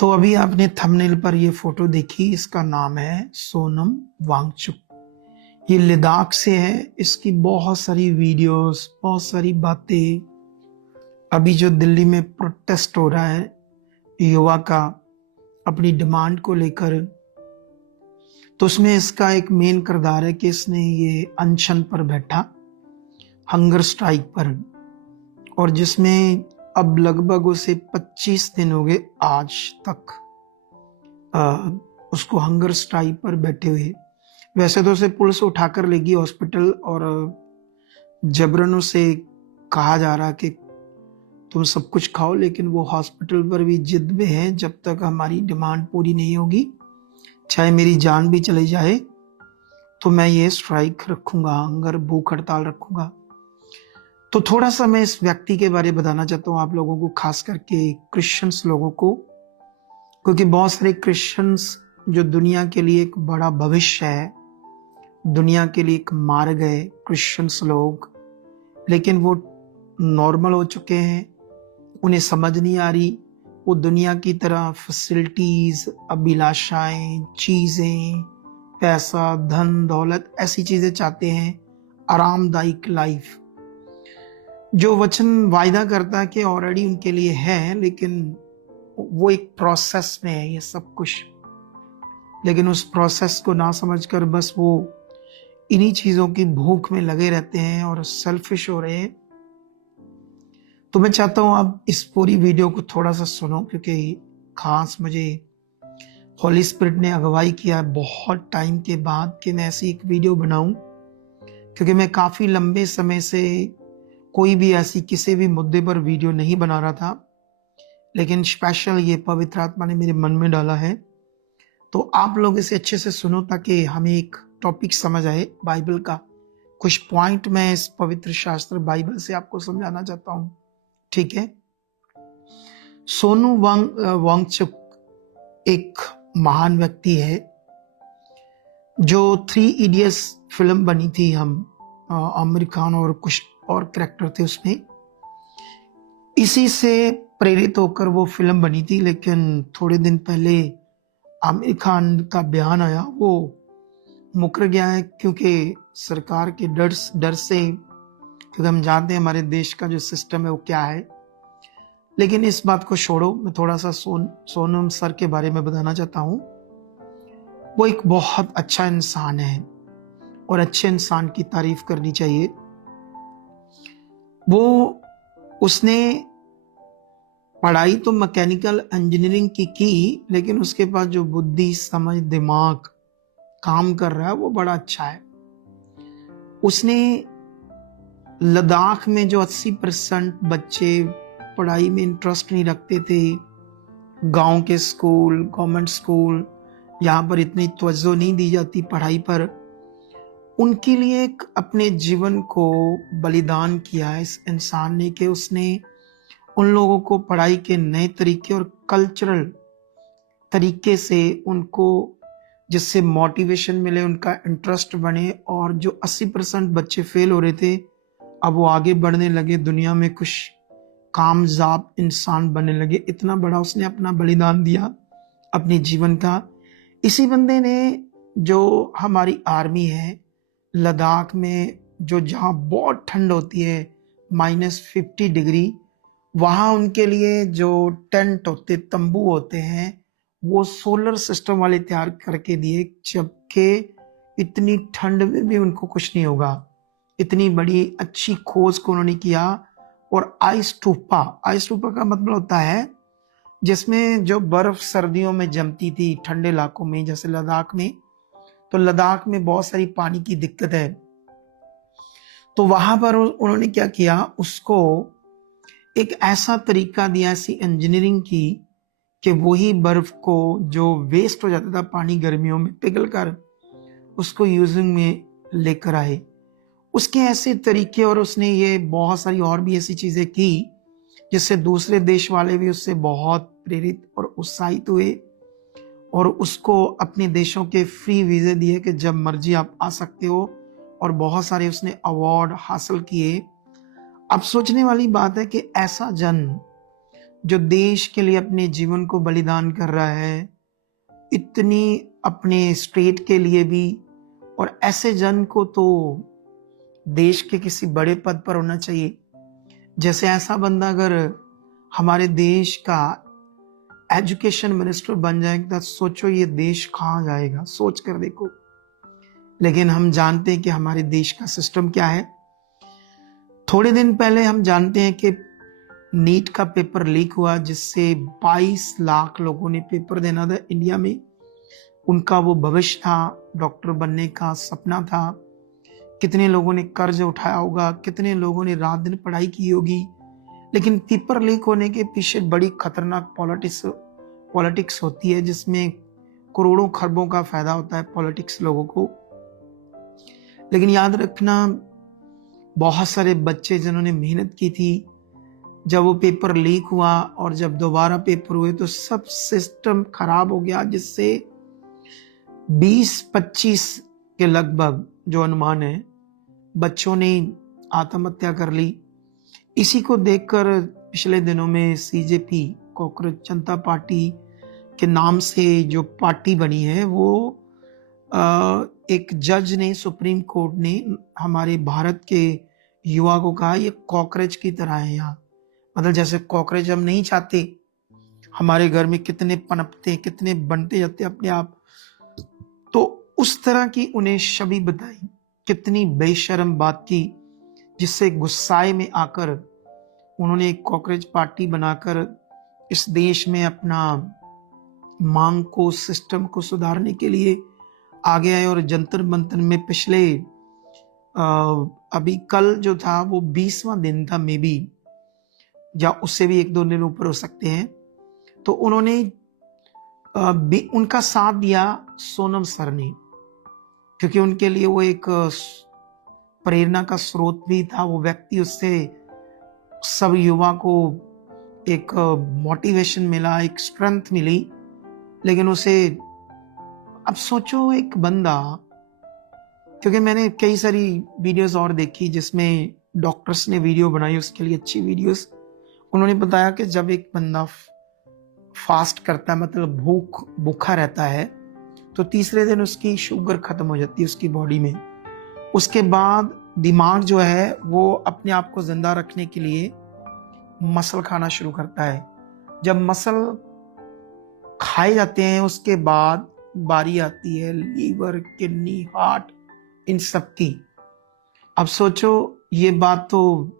तो अभी आपने थंबनेल पर ये फोटो देखी, इसका नाम है सोनम वांगचुक। ये लद्दाख से है। इसकी बहुत सारी वीडियोस, बहुत सारी बातें। अभी जो दिल्ली में प्रोटेस्ट हो रहा है युवा का अपनी डिमांड को लेकर, तो उसमें इसका एक मेन किरदार है कि इसने ये अनशन पर बैठा, हंगर स्ट्राइक पर, और जिसमें अब लगभग उसे 25 दिन हो गए आज तक उसको हंगर स्ट्राइक पर बैठे हुए। वैसे तो उसे पुलिस उठाकर लेगी हॉस्पिटल और जबरन उसे कहा जा रहा कि तुम सब कुछ खाओ, लेकिन वो हॉस्पिटल पर भी जिद में है जब तक हमारी डिमांड पूरी नहीं होगी, चाहे मेरी जान भी चली जाए, तो मैं ये स्ट्राइक रखूंगा, हंगर भूख हड़ताल रखूंगा। तो थोड़ा सा मैं इस व्यक्ति के बारे में बताना चाहता हूँ आप लोगों को, खास करके क्रिश्चियंस लोगों को, क्योंकि बहुत सारे क्रिश्चियंस जो दुनिया के लिए एक बड़ा भविष्य है, दुनिया के लिए एक मार्ग है, क्रिश्चियंस लोग, लेकिन वो नॉर्मल हो चुके हैं, उन्हें समझ नहीं आ रही। वो दुनिया की तरह फैसिलिटीज, अभिलाषाएं, चीजें, पैसा, धन दौलत, ऐसी चीजें चाहते हैं, आरामदायक लाइफ जो वचन वायदा करता है कि ऑलरेडी उनके लिए है, लेकिन वो एक प्रोसेस में है ये सब कुछ। लेकिन उस प्रोसेस को ना समझकर बस वो इन्हीं चीजों की भूख में लगे रहते हैं और सेल्फिश हो रहे हैं। तो मैं चाहता हूं आप इस पूरी वीडियो को थोड़ा सा सुनो, क्योंकि खास मुझे होली स्पिरिट ने अगुवाई किया है बहुत टाइम के बाद कि मैं ऐसी एक वीडियो बनाऊं, क्योंकि मैं काफी लंबे समय से कोई भी ऐसी किसी भी मुद्दे पर वीडियो नहीं बना रहा था, लेकिन स्पेशल ये पवित्र आत्मा ने मेरे मन में डाला है। तो आप लोग इसे अच्छे से सुनो ताकि हमें एक टॉपिक समझ आए बाइबल का। कुछ पॉइंट मैं इस पवित्र शास्त्र बाइबल से आपको समझाना चाहता हूं, ठीक है। सोनू वांगचुक एक महान व्यक्ति है। जो 3 इडियट्स फिल्म बनी थी, हम आमिर खान और कुछ और कैरेक्टर थे उसमें, इसी से प्रेरित होकर वो फिल्म बनी थी। लेकिन थोड़े दिन पहले आमिर खान का बयान आया, वो मुकर गया है क्योंकि सरकार के डर से, क्योंकि हम जानते हैं हमारे देश का जो सिस्टम है वो क्या है। लेकिन इस बात को छोड़ो, मैं थोड़ा सा सोनम सर के बारे में बताना चाहता हूं। वो एक बहुत अच्छा इंसान है और अच्छे इंसान की तारीफ करनी चाहिए। उसने पढ़ाई तो मैकेनिकल इंजीनियरिंग की, लेकिन उसके पास जो बुद्धि, समझ, दिमाग काम कर रहा है वो बड़ा अच्छा है। उसने लद्दाख में जो 80% बच्चे पढ़ाई में इंटरेस्ट नहीं रखते थे, गांव के स्कूल, गवर्नमेंट स्कूल, यहाँ पर इतनी तवज्जो नहीं दी जाती पढ़ाई पर, उनके लिए एक अपने जीवन को बलिदान किया है इस इंसान ने, कि उसने उन लोगों को पढ़ाई के नए तरीके और कल्चरल तरीके से उनको, जिससे मोटिवेशन मिले, उनका इंटरेस्ट बने, और जो 80% बच्चे फेल हो रहे थे अब वो आगे बढ़ने लगे, दुनिया में कुछ कामयाब इंसान बनने लगे। इतना बड़ा उसने अपना बलिदान दिया अपने जीवन का। इसी बंदे ने, जो हमारी आर्मी है, लद्दाख में जो जहाँ बहुत ठंड होती है, -50 डिग्री, वहाँ उनके लिए जो टेंट होते, तंबू होते हैं, वो सोलर सिस्टम वाले तैयार करके दिए, जबकि इतनी ठंड में भी उनको कुछ नहीं होगा। इतनी बड़ी अच्छी खोज को उन्होंने किया। और आइस टूपा का मतलब होता है जिसमें जो बर्फ सर्दियों में जमती थी ठंडे इलाकों में, जैसे लद्दाख में, तो लद्दाख में बहुत सारी पानी की दिक्कत है, तो वहां पर उन्होंने क्या किया, उसको एक ऐसा तरीका दिया, ऐसी इंजीनियरिंग की कि वही बर्फ को जो वेस्ट हो जाता था पानी गर्मियों में पिघल कर, उसको यूजिंग में लेकर आए। उसके ऐसे तरीके, और उसने ये बहुत सारी और भी ऐसी चीजें की जिससे दूसरे देश वाले भी उससे बहुत प्रेरित और उत्साहित हुए, और उसको अपने देशों के फ्री वीजे दिए कि जब मर्जी आप आ सकते हो, और बहुत सारे उसने अवार्ड हासिल किए। अब सोचने वाली बात है कि ऐसा जन जो देश के लिए अपने जीवन को बलिदान कर रहा है, इतनी अपने स्टेट के लिए भी, और ऐसे जन को तो देश के किसी बड़े पद पर होना चाहिए। जैसे ऐसा बंदा अगर हमारे देश का एजुकेशन मिनिस्टर बन जाएगा तो सोचो ये देश कहाँ जाएगा, सोच कर देखो। लेकिन हम जानते हैं कि हमारे देश का सिस्टम क्या है। थोड़े दिन पहले हम जानते हैं कि नीट का पेपर लीक हुआ, जिससे 22 लाख लोगों ने पेपर देना था इंडिया में। उनका वो भविष्य था, डॉक्टर बनने का सपना था। कितने लोगों ने कर्ज उठाया होगा, कितने लोगों ने रात दिन पढ़ाई की होगी। लेकिन पेपर लीक होने के पीछे बड़ी खतरनाक पॉलिटिक्स होती है, जिसमें करोड़ों खरबों का फायदा होता है पॉलिटिक्स लोगों को। लेकिन याद रखना, बहुत सारे बच्चे जिन्होंने मेहनत की थी, जब वो पेपर लीक हुआ और जब दोबारा पेपर हुए तो सब सिस्टम खराब हो गया, जिससे 20-25 के लगभग जो अनुमान है, बच्चों ने आत्महत्या कर ली। इसी को देखकर पिछले दिनों में सीजेपी, कॉकरोच जनता पार्टी के नाम से जो पार्टी बनी है, वो एक जज ने, सुप्रीम कोर्ट ने हमारे भारत के युवा को कहा ये कॉकरोच की तरह है यहाँ। मतलब जैसे कॉकरोच हम नहीं चाहते, हमारे घर में कितने पनपते, कितने बनते जाते अपने आप, तो उस तरह की उन्हें छवि बताई। कितनी बेशर्म बात की, जिससे गुस्साए में आकर उन्होंने एक कॉकरोच पार्टी बनाकर इस देश में अपना मांग को, सिस्टम को सुधारने के लिए आगे आए। और जंतर मंतर में पिछले अभी कल जो था वो 20वां दिन था, मे बी, या उससे भी 1-2 दिन ऊपर हो सकते हैं। तो उन्होंने उनका साथ दिया सोनम सर ने, क्योंकि उनके लिए वो एक प्रेरणा का स्रोत भी था। वो व्यक्ति, उससे सब युवा को एक मोटिवेशन मिला, एक स्ट्रेंथ मिली। लेकिन उसे, अब सोचो एक बंदा, क्योंकि मैंने कई सारी वीडियोस और देखी जिसमें डॉक्टर्स ने वीडियो बनाई, उसके लिए अच्छी वीडियोस। उन्होंने बताया कि जब एक बंदा फास्ट करता है, मतलब भूखा रहता है, तो तीसरे दिन उसकी शुगर खत्म हो जाती है उसकी बॉडी में। उसके बाद दिमाग जो है वो अपने आप को जिंदा रखने के लिए मसल खाना शुरू करता है। जब मसल खाए जाते हैं, उसके बाद बारी आती है लीवर, किडनी, हार्ट, इन सब की। अब सोचो, ये बात तो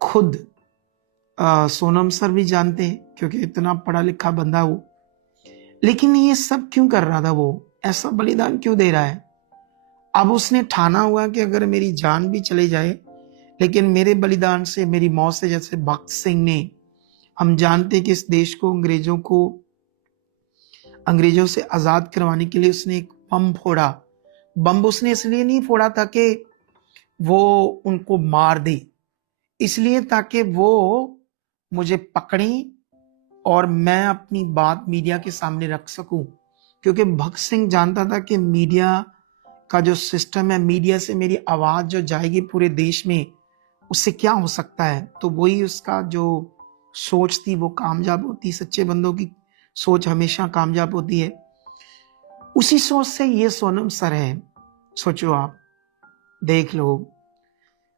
खुद सोनम सर भी जानते हैं, क्योंकि इतना पढ़ा लिखा बंदा वो। लेकिन ये सब क्यों कर रहा था? वो ऐसा बलिदान क्यों दे रहा है? अब उसने ठाना हुआ कि अगर मेरी जान भी चले जाए, लेकिन मेरे बलिदान से, मेरी मौत से, जैसे भगत सिंह ने, हम जानते हैं कि इस देश को अंग्रेजों से आजाद करवाने के लिए उसने एक बम फोड़ा। बम उसने इसलिए नहीं फोड़ा था कि वो उनको मार दे, इसलिए ताकि वो मुझे पकड़ें और मैं अपनी बात मीडिया के सामने रख सकूं। क्योंकि भगत सिंह जानता था कि मीडिया का जो सिस्टम है, मीडिया से मेरी आवाज जो जाएगी पूरे देश में, उससे क्या हो सकता है। तो वही उसका जो सोच थी वो कामयाब होती। सच्चे बंदों की सोच हमेशा कामयाब होती है। उसी सोच से ये सोनम सर है, सोचो आप, देख लो।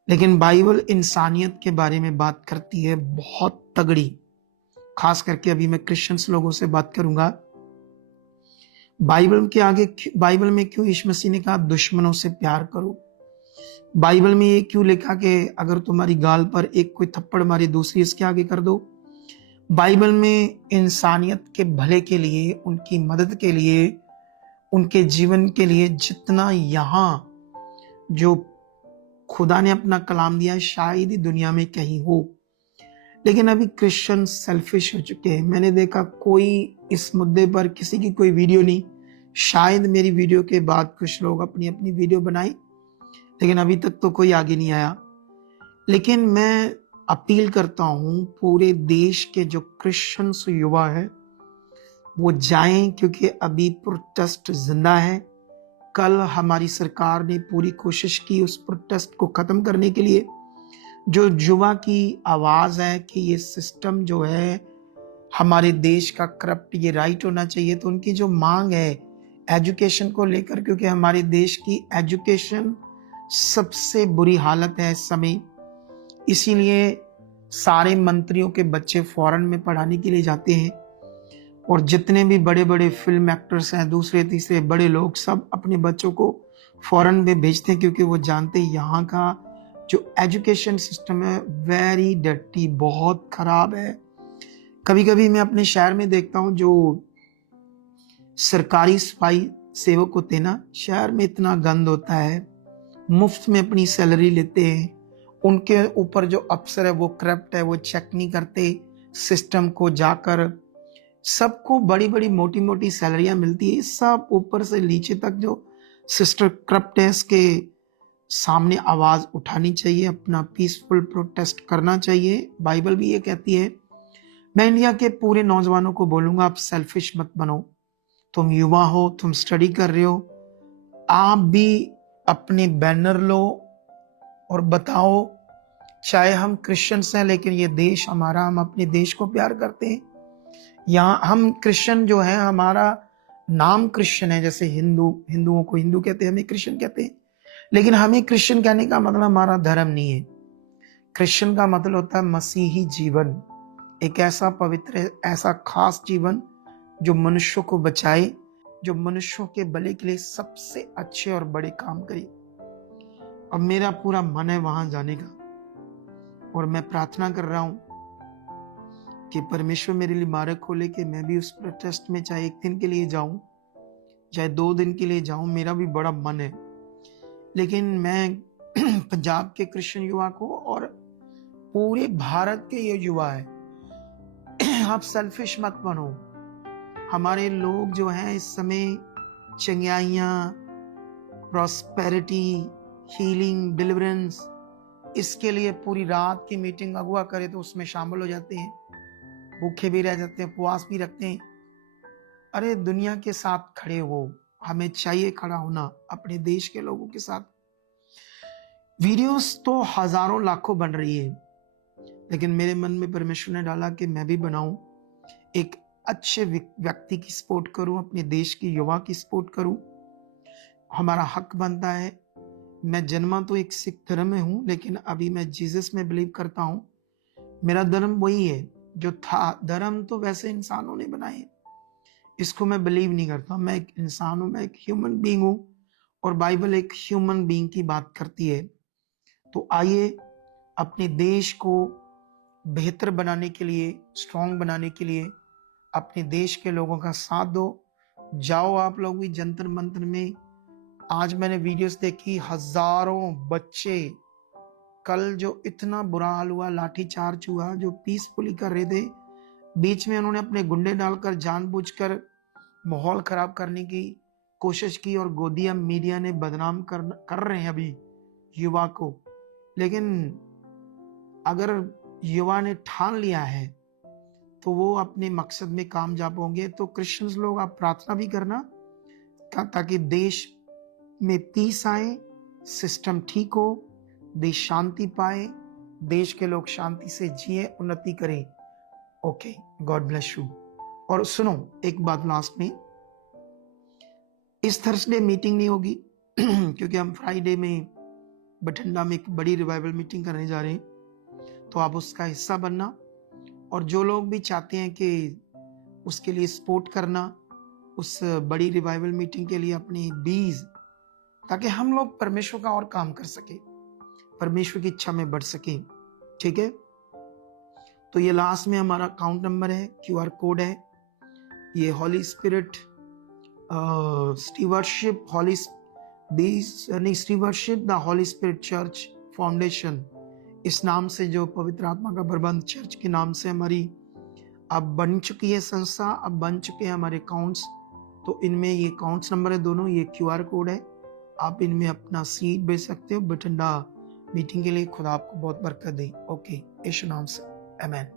लेकिन बाइबल इंसानियत के बारे में बात करती है बहुत तगड़ी। खास करके अभी मैं क्रिश्चियंस लोगों से बात करूंगा। बाइबल में क्यों यीशु मसीह ने कहा दुश्मनों से प्यार करो? बाइबल में ये क्यों लिखा कि अगर तुम्हारी गाल पर एक कोई थप्पड़ मारे, दूसरी इसके आगे कर दो? बाइबल में इंसानियत के भले के लिए, उनकी मदद के लिए, उनके जीवन के लिए जितना यहाँ जो खुदा ने अपना कलाम दिया, शायद ही दुनिया में कहीं हो। लेकिन अभी क्रिश्चियन सेल्फिश हो चुके हैं। मैंने देखा कोई इस मुद्दे पर किसी की कोई वीडियो नहीं। शायद मेरी वीडियो के बाद कुछ लोग अपनी अपनी वीडियो बनाए, लेकिन अभी तक तो कोई आगे नहीं आया। लेकिन मैं अपील करता हूं पूरे देश के जो क्रिश्चियन युवा है वो जाएं, क्योंकि अभी प्रोटेस्ट जिंदा है। कल हमारी सरकार ने पूरी कोशिश की उस प्रोटेस्ट को खत्म करने के लिए। जो युवा की आवाज है कि ये सिस्टम जो है हमारे देश का करप्ट, ये राइट होना चाहिए, तो उनकी जो मांग है एजुकेशन को लेकर, क्योंकि हमारे देश की एजुकेशन सबसे बुरी हालत है इस समय, इसीलिए सारे मंत्रियों के बच्चे फॉरेन में पढ़ाने के लिए जाते हैं और जितने भी बड़े बड़े फिल्म एक्टर्स हैं, दूसरे तीसरे बड़े लोग, सब अपने बच्चों को फॉरेन में भेजते हैं क्योंकि वो जानते हैं यहाँ का जो एजुकेशन सिस्टम है वेरी डर्टी, बहुत खराब है। कभी कभी मैं अपने शहर में देखता हूँ जो सरकारी सफाई सेवक होते हैं ना, शहर में इतना गंद होता है, मुफ्त में अपनी सैलरी लेते हैं, उनके ऊपर जो अफसर है वो करप्ट है, वो चेक नहीं करते सिस्टम को, जाकर सबको बड़ी बड़ी मोटी मोटी सैलरियां मिलती है, सब ऊपर से नीचे तक जो सिस्टर करप्ट है इसके सामने आवाज उठानी चाहिए, अपना पीसफुल प्रोटेस्ट करना चाहिए। बाइबल भी ये कहती है। मैं इंडिया के पूरे नौजवानों को बोलूंगा, आप सेल्फिश मत बनो। तुम युवा हो, तुम स्टडी कर रहे हो, आप भी अपने बैनर लो और बताओ, चाहे हम क्रिश्चियंस हैं लेकिन ये देश हमारा, हम अपने देश को प्यार करते हैं। यहाँ हम क्रिश्चियन जो है, हमारा नाम क्रिश्चियन है, जैसे हिंदुओं को हिंदू कहते हैं, हमें क्रिश्चियन कहते हैं, लेकिन हमें क्रिश्चियन कहने का मतलब हमारा धर्म नहीं है। क्रिश्चियन का मतलब होता है मसीही जीवन, एक ऐसा पवित्र, ऐसा खास जीवन जो मनुष्यों को बचाए, जो मनुष्यों के भले के लिए सबसे अच्छे और बड़े काम करे। अब मेरा पूरा मन है वहां जाने का और मैं प्रार्थना कर रहा हूं कि परमेश्वर मेरे लिए मार्ग खोले कि मैं भी उस प्रोटेस्ट में चाहे 1 दिन के लिए जाऊं, चाहे 2 दिन के लिए जाऊं, मेरा भी बड़ा मन है। लेकिन मैं पंजाब के क्रिश्चियन युवा को और पूरे भारत के ये युवा है, आप सेल्फिश मत बनो। हमारे लोग जो हैं इस समय चंगियाइयाँ, प्रॉस्पेरिटी, हीलिंग, डिलीवरेंस, इसके लिए पूरी रात की मीटिंग अगुवा करे तो उसमें शामिल हो जाते हैं, भूखे भी रह जाते हैं, उपवास भी रखते हैं। अरे दुनिया के साथ खड़े हो, हमें चाहिए खड़ा होना अपने देश के लोगों के साथ। वीडियोस तो हजारों लाखों बन रही है, लेकिन मेरे मन में परमेश्वर ने डाला कि मैं भी बनाऊं, एक अच्छे व्यक्ति की सपोर्ट करूं, अपने देश की युवा की सपोर्ट करूं। हमारा हक बनता है। मैं जन्मा तो एक सिख धर्म में हूं, लेकिन अभी मैं जीसस में बिलीव करता हूं। मेरा धर्म वही है जो था। धर्म तो वैसे इंसानों ने बनाए, इसको मैं बिलीव नहीं करता। मैं एक इंसान हूं, मैं एक ह्यूमन बीइंग हूं और बाइबल एक ह्यूमन बीइंग की बात करती है। तो आइए अपने देश को बेहतर बनाने के लिए, स्ट्रांग बनाने के लिए अपने देश के लोगों का साथ दो। जाओ आप लोग भी जंतर मंतर में। आज मैंने वीडियोस देखी, हजारों बच्चे, कल जो इतना बुरा हाल हुआ, लाठीचार्ज हुआ, जो पीसफुली कर रहे थे, बीच में उन्होंने अपने गुंडे डालकर जानबूझकर माहौल खराब करने की कोशिश की और गोदिया मीडिया ने बदनाम कर रहे हैं अभी युवा को। लेकिन अगर युवा ने ठान लिया है तो वो अपने मकसद में कामयाब होंगे। तो क्रिश्चियंस लोग आप प्रार्थना भी करना ताकि देश में पीस आए, सिस्टम ठीक हो, देश शांति पाए, देश के लोग शांति से जिए, उन्नति करें। Okay, God bless you. और सुनो एक बात लास्ट में, इस थर्सडे मीटिंग नहीं होगी क्योंकि हम फ्राइडे में बठिंडा में एक बड़ी रिवाइवल मीटिंग करने जा रहे हैं, तो आप उसका हिस्सा बनना। और जो लोग भी चाहते हैं कि उसके लिए सपोर्ट करना, उस बड़ी रिवाइवल मीटिंग के लिए अपनी बीज, ताकि हम लोग परमेश्वर का और काम कर सके, परमेश्वर की इच्छा में बढ़ सके। ठीक है, तो ये लास्ट में हमारा अकाउंट नंबर है, QR कोड है, ये Holy Spirit stewardship the Holy Spirit church foundation, इस नाम से, जो पवित्र आत्मा का प्रबंध चर्च के नाम से हमारी अब बन चुकी है संस्था, अब बन चुके हैं हमारे अकाउंट्स। तो इनमें ये अकाउंट्स नंबर है दोनों, ये QR कोड है, आप इनमें अपना सीड भेज सकते हो बठिंडा मीटिंग के लिए। खुदा आपको बहुत बरकत दे। ओके, यीशु नाम से आमीन।